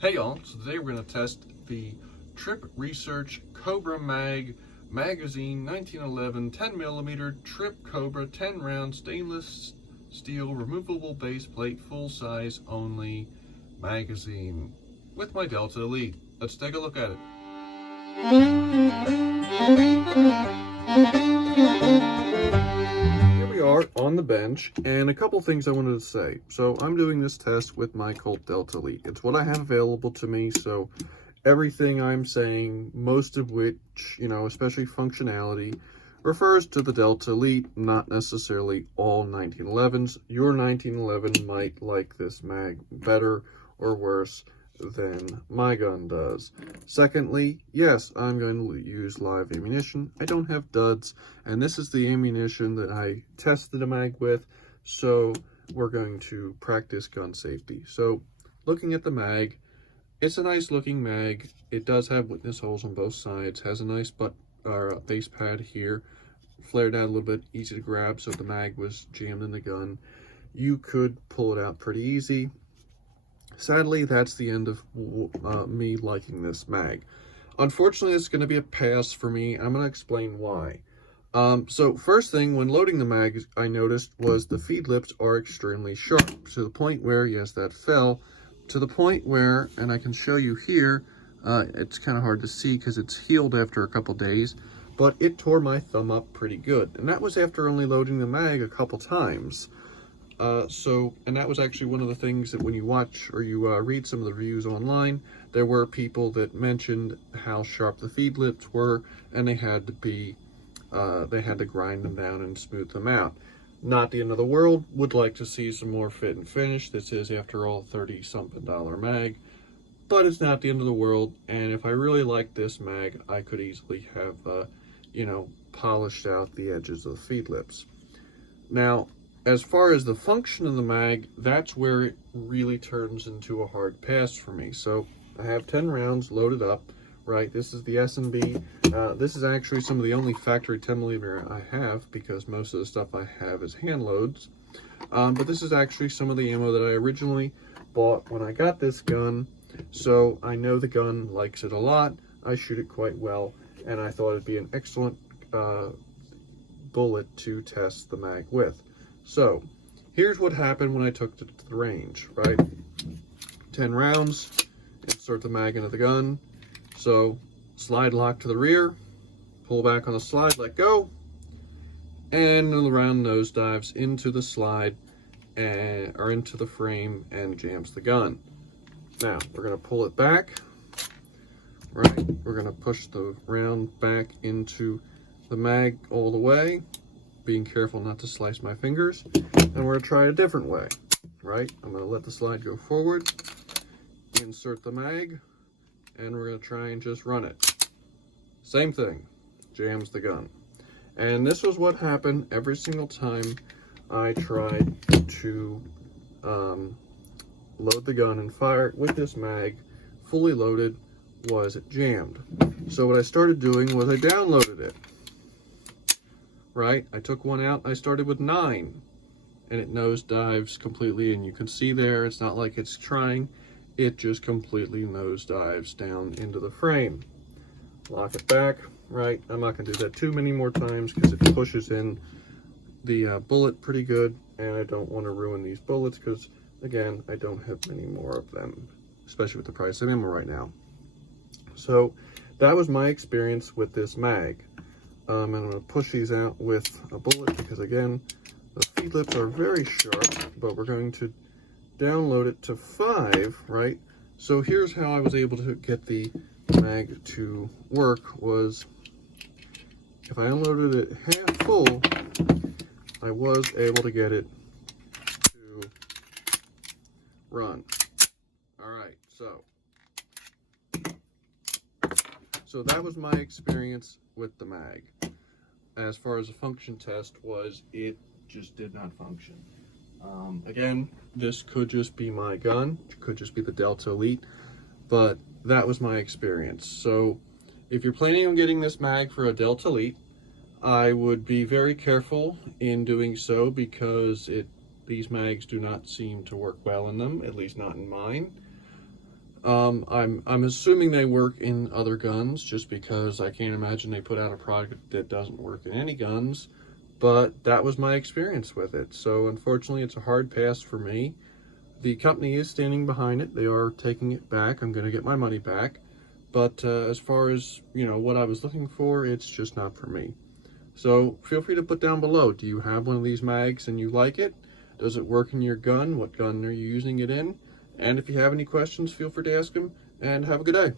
Hey y'all, so today we're going to test the Tripp Research Cobra Magazine 1911 10mm Tripp Cobra 10 round stainless steel removable base plate full size only magazine with my Delta Elite. Let's take a look at it. Here we are on the bench, and a couple things I wanted to say. So I'm doing this test with my Colt Delta Elite. It's what I have available to me, so everything I'm saying, most of which, especially functionality, refers to the Delta Elite, not necessarily all 1911s. Your 1911 might like this mag better or worse than my gun does. Secondly, yes, I'm going to use live ammunition. I don't have duds, and this is the ammunition that I tested a mag with, so we're going to practice gun safety. So, looking at the mag, it's a nice looking mag. It does have witness holes on both sides, has a nice base pad here, flared out a little bit, easy to grab, so if the mag was jammed in the gun, you could pull it out pretty easy. Sadly, that's the end of me liking this mag. Unfortunately, it's going to be a pass for me. I'm going to explain why. So first thing, when loading the mag, I noticed was the feed lips are extremely sharp, to the point where, yes, that fell, to the point where, and I can show you here, it's kind of hard to see because it's healed after a couple days, but it tore my thumb up pretty good. And that was after only loading the mag a couple times. And that was actually one of the things that when you watch or you read some of the reviews online, there were people that mentioned how sharp the feed lips were, and they had to grind them down and smooth them out. Not the end of the world. Would like to see some more fit and finish. This is, after all, $30-something mag, but it's not the end of the world. And if I really liked this mag, I could easily have, polished out the edges of the feed lips. Now, as far as the function of the mag, that's where it really turns into a hard pass for me. So I have 10 rounds loaded up, right? This is the S&B. This is actually some of the only factory 10mm I have, because most of the stuff I have is hand loads. But this is actually some of the ammo that I originally bought when I got this gun. So I know the gun likes it a lot. I shoot it quite well, and I thought it'd be an excellent bullet to test the mag with. So, here's what happened when I took it to the range, right? 10 rounds, insert the mag into the gun. So, slide lock to the rear, pull back on the slide, let go, and the round nosedives into the slide, or into the frame, and jams the gun. Now, we're going to pull it back, right? We're going to push the round back into the mag all the way, being careful not to slice my fingers, and we're going to try it a different way, right? I'm going to let the slide go forward, insert the mag, and we're going to try and just run it. Same thing, jams the gun. And this was what happened every single time I tried to load the gun and fire it with this mag, fully loaded, was it jammed. So what I started doing was I downloaded it. Right, I took one out, I started with 9, and it nosedives completely, and you can see there, it's not like it's trying, it just completely nosedives down into the frame. Lock it back, right, I'm not going to do that too many more times because it pushes in the bullet pretty good, and I don't want to ruin these bullets because, again, I don't have many more of them, especially with the price of ammo right now. So, that was my experience with this mag. And I'm going to push these out with a bullet because, again, the feed lips are very sharp, but we're going to download it to 5, right? So here's how I was able to get the mag to work was, if I unloaded it half full, I was able to get it to run. All right, so that was my experience with the mag. As far as a function test was, it just did not function. Again, this could just be my gun, it could just be the Delta Elite, but that was my experience. So if you're planning on getting this mag for a Delta Elite, I would be very careful in doing so because these mags do not seem to work well in them, at least not in mine. I'm assuming they work in other guns, just because I can't imagine they put out a product that doesn't work in any guns. But that was my experience with it. So unfortunately, it's a hard pass for me. The company is standing behind it. They are taking it back. I'm going to get my money back. But as far as, what I was looking for, it's just not for me. So feel free to put down below. Do you have one of these mags and you like it? Does it work in your gun? What gun are you using it in? And if you have any questions, feel free to ask them. And have a good day.